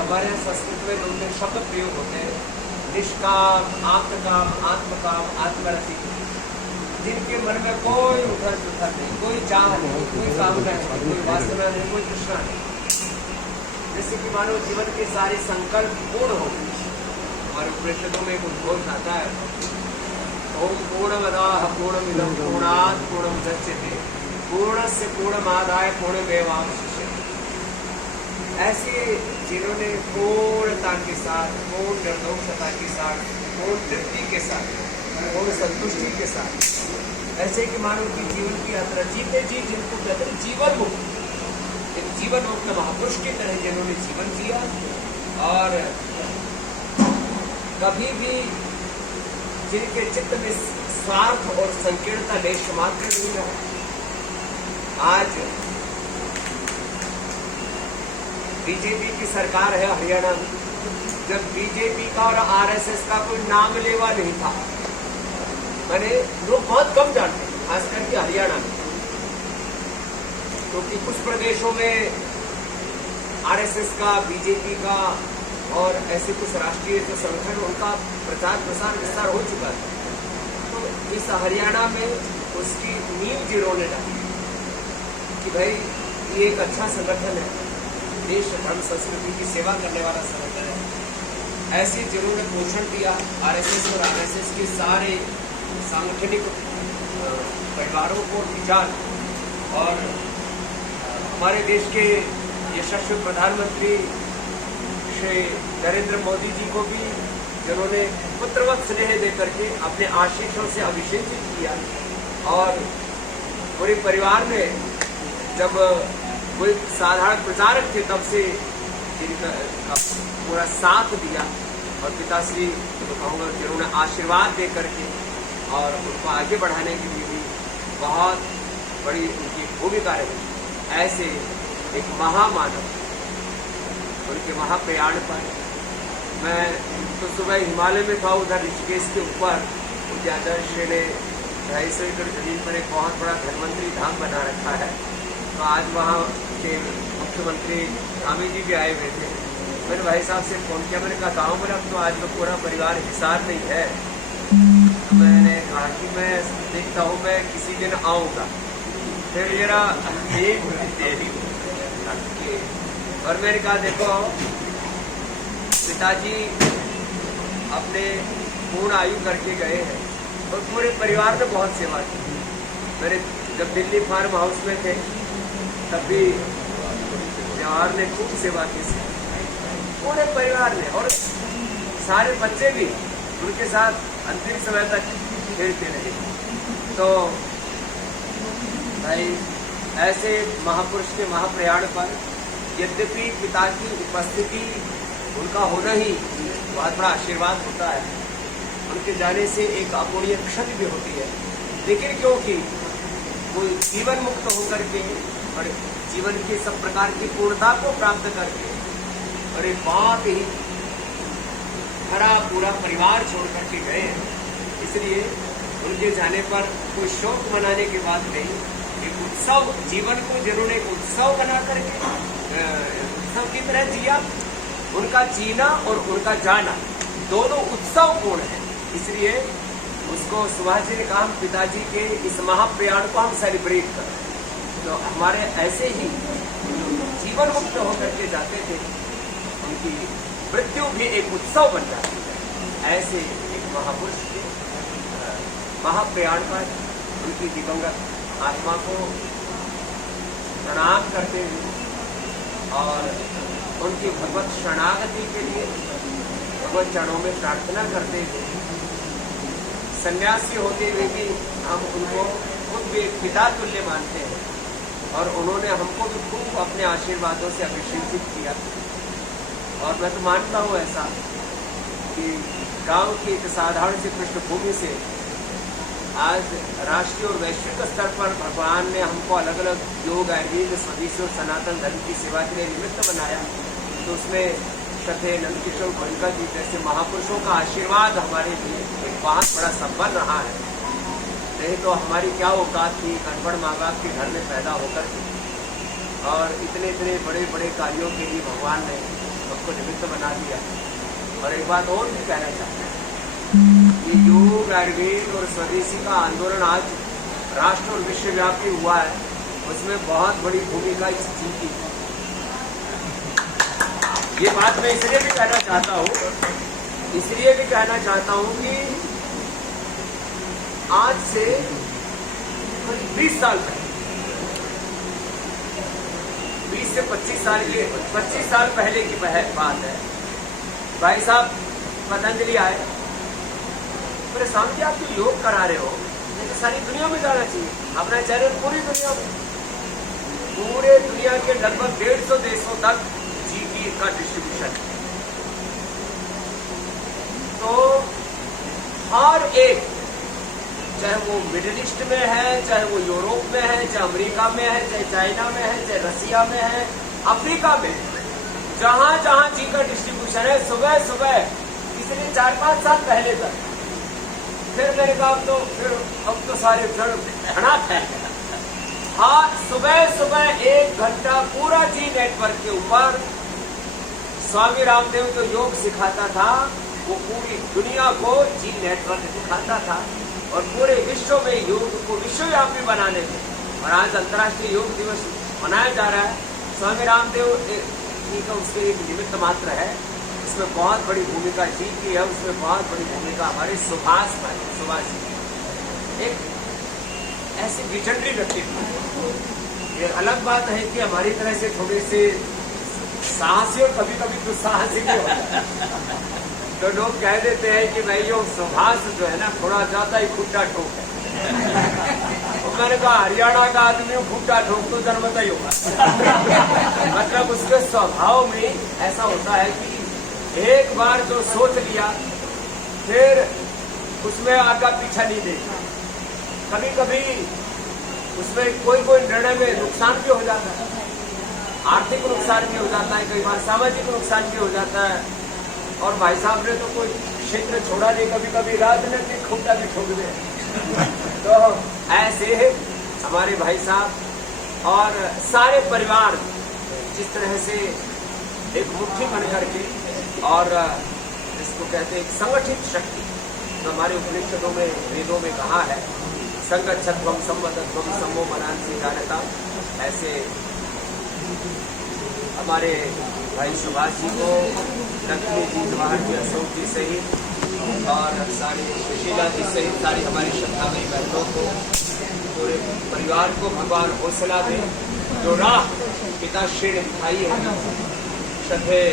हमारे यहाँ संस्कृत में दो तीन शब्द प्रयोग होते हैं, निष्काम, आत्मकाम, आत्मकाम, आत्मरति, जिनके मन में कोई उथल पुथल नहीं, कोई चाह नहीं, कोई कामना नहीं, कोई वासना नहीं, कोई तृष्णा नहीं। जैसे कि मानो जीवन के सारे संकल्प पूर्ण हो। हमारे उपनिषदों में एक उद्घोष आता है, ओम पूर्णमदाः पूर्णमिदं पूर्णात् पूर्णमुदच्यते पूर्णस्य पूर्णमादाय पूर्णमेवावशिष्यते। ऐसे जिन्होंने पूर्णता के साथ, पूर्ण निर्दोषता के साथ, पूर्ण तृप्ति के साथ, पूर्ण संतुष्टि के साथ, ऐसे कि मानव की जीवन की यात्रा जीते जी जिनको कहते हैं जीवन मुक्त, एक जीवन मुक्त महापुरुष की तरह जिन्होंने जीवन जिया और कभी भी जिनके चित्त में स्वार्थ और संकीर्णता लेश मात्र नहीं रहा। आज बीजेपी की सरकार है हरियाणा में, जब बीजेपी का और आरएसएस का कोई नाम लेवा नहीं था, मैंने लोग बहुत कम जानते हैं, खास करके हरियाणा में, क्योंकि कुछ प्रदेशों में आरएसएस का, बीजेपी का और ऐसे कुछ राष्ट्रीय जो संगठन उनका प्रचार प्रसार विस्तार हो चुका है। तो इस हरियाणा में उसकी नींव जिन्होंने डाली कि भाई ये एक अच्छा संगठन है, देश धर्म संस्कृति की सेवा करने वाला संगठन है, ऐसे जिन्होंने पोषण दिया आरएसएस और आरएसएस के सारे सांगठनिक परिवारों को विचार। और हमारे देश के यशस्वी प्रधानमंत्री श्री नरेंद्र मोदी जी को भी जिन्होंने पुत्रवत स्नेह देकर के अपने आशीषों से अभिषेकित किया, और पूरे परिवार ने जब कोई साधारण प्रचारक थे तब से इनका पूरा साथ दिया, और पिताश्री तो कहूँगा जिन्होंने आशीर्वाद दे करके और उनको आगे बढ़ाने के लिए भी बहुत बड़ी उनकी भूमिका रही। ऐसे एक महामानव, उनके महाप्रयाण पर मैं तो सुबह हिमालय में था, उधर ऋषिकेश के ऊपर उनके आदर्श ने 250 एकड़ जमीन पर एक बहुत बड़ा धन्वंतरी धाम बना रखा है। तो आज वहाँ के मुख्यमंत्री स्वामी जी भी आए हुए थे। मैंने भाई साहब से फोन किया, मैंने कहा गाँव में अब तो आज में पूरा परिवार हिसार नहीं है। तो मैंने कहा कि मैं देखता हूँ, मैं किसी दिन आऊँगा। फिर मेरा एक देरी और मैंने कहा देखो पिताजी अपने पूर्ण आयु करके गए हैं और पूरे परिवार ने बहुत सेवा की। मेरे जब दिल्ली फार्म हाउस में थे तब भी जवाहर ने खूब सेवा की, पूरे परिवार ने, और सारे बच्चे भी उनके साथ अंतिम समय तक खेलते रहे। तो भाई ऐसे महापुरुष के महाप्रयाण पर यद्यपि पिता की उपस्थिति, उनका होना ही बहुत बड़ा आशीर्वाद होता है, उनके जाने से एक अपूर्णीय क्षति भी होती है, लेकिन क्योंकि वो जीवन मुक्त होकर के और जीवन के सब प्रकार की पूर्णता को प्राप्त करके और एक बहुत ही भरा पूरा परिवार छोड़ करके गए हैं, इसलिए उनके जाने पर कोई शोक मनाने की बात नहीं, एक उत्सव, जीवन को जिन्होंने एक उत्सव बना करके उत्सव की तरह जिया, उनका जीना और उनका जाना दोनों उत्सवपूर्ण है। इसलिए उसको सुभाष जी ने कहा हम पिताजी के इस महाप्रयाण को हम सेलिब्रेट करें। तो हमारे ऐसे ही जीवन मुक्त होकर के जाते थे, उनकी मृत्यु भी एक उत्सव बन जाती है। ऐसे एक महापुरुष के महाप्रयाण पर उनकी दिवंगत आत्मा को प्रणाम करते हुए और उनकी भगवत शरणागति के लिए भगवत चरणों में प्रार्थना करते हुए, सन्यासी होते हुए भी हम उनको खुद भी एक पिता तुल्य मानते हैं, और उन्होंने हमको भी खूब अपने आशीर्वादों से अभिषेकित किया। और मैं तो मानता हूँ ऐसा कि गांव की एक साधारण सी पृष्ठभूमि से आज राष्ट्रीय और वैश्विक स्तर पर भगवान ने हमको अलग अलग योग, आयुर्वेद, स्वदेशी और सनातन धर्म की सेवा के लिए निमित्त बनाया। तो उसमें सत्य नंदकिशोर गोयनका जी जैसे महापुरुषों का आशीर्वाद हमारे लिए एक बहुत बड़ा संबल रहा है। नहीं तो हमारी क्या औकात थी अनपढ़ माँ बाप के घर में पैदा होकर के, और इतने इतने बड़े बड़े कार्यों के लिए भगवान ने सबको निमित्त बना दिया। और एक बात और भी कहना चाहता हूँ कि योग, आयुर्वेद और स्वदेशी का आंदोलन आज राष्ट्र और विश्वव्यापी हुआ है, उसमें बहुत बड़ी भूमिका इस चीज की। ये बात मैं इसलिए भी कहना चाहता हूँ कि आज से 20 साल पहले, 20 से 25 साल पहले की बात है। भाई साहब पतंजलि आए, मेरे सामने आप जो योग करा रहे हो ये तो सारी दुनिया में जाना चाहिए, अपना चैनल पूरी दुनिया के लगभग 150 देशों तक जी का डिस्ट्रीब्यूशन। तो हर एक, चाहे वो मिडिल ईस्ट में है, चाहे वो यूरोप में है, चाहे अमेरिका में है, चाहे चाइना में है, चाहे रसिया में है, अफ्रीका में, जहां जहां जी का डिस्ट्रीब्यूशन है, सुबह सुबह, इसलिए 4-5 साल पहले तक, फिर मैंने कहा अब तो सारे घनाथ है। हाँ, सुबह 1 घंटा पूरा जी नेटवर्क के ऊपर स्वामी रामदेव जो योग सिखाता था वो पूरी दुनिया को जी नेटवर्क दिखाता था और पूरे विश्व में योग को विश्वव्यापी बनाने में। और आज अंतर्राष्ट्रीय योग दिवस मनाया जा रहा है। स्वामी रामदेव का उसके एक निमित्त मात्र है, उसमें बहुत बड़ी भूमिका जी की है, उसमें बहुत बड़ी भूमिका हमारे सुभाष जी, एक ऐसे विजनरी व्यक्तित्व। ये अलग बात है कि हमारी तरह से थोड़े से साहसी और कभी कभी दुस्साहसी भी होता है, तो लोग कह देते हैं कि भाई जो सुभाष जो है ना थोड़ा ज्यादा ही खुट्टा ठोक है। तो मैंने कहा हरियाणा का आदमी खुट्टा ठोक तो जन्मता ही होगा। मतलब उसके स्वभाव में ऐसा होता है कि एक बार जो सोच लिया फिर उसमें आगा पीछा नहीं देखा। कभी कभी उसमें कोई निर्णय में नुकसान भी हो जाता है, आर्थिक नुकसान भी हो जाता है, कई बार सामाजिक नुकसान भी हो जाता है। और भाई साहब ने तो कोई क्षेत्र छोड़ा नहीं, कभी कभी राजनीतिक खुट्टा भी ठोक दे। तो ऐसे हमारे भाई साहब और सारे परिवार जिस तरह से एक मुट्ठी बन करके, और इसको कहते हैं एक संगठित शक्ति, तो हमारे उपनिषदों में, वेदों में कहा है संगच्छध्वम संवदध्वम सम्मो मनांसि जानता। ऐसे हमारे भाई सुभाष जी को, लक्ष्मी जी, जवाहर जी, अशोक जी सहित और सारी सुशीला जी सहित सारी हमारी श्रद्धामयी बहनों को, पूरे परिवार को भगवान हौसला दे। जो राह पिताश्री ने दिखाई है, श्रद्धेय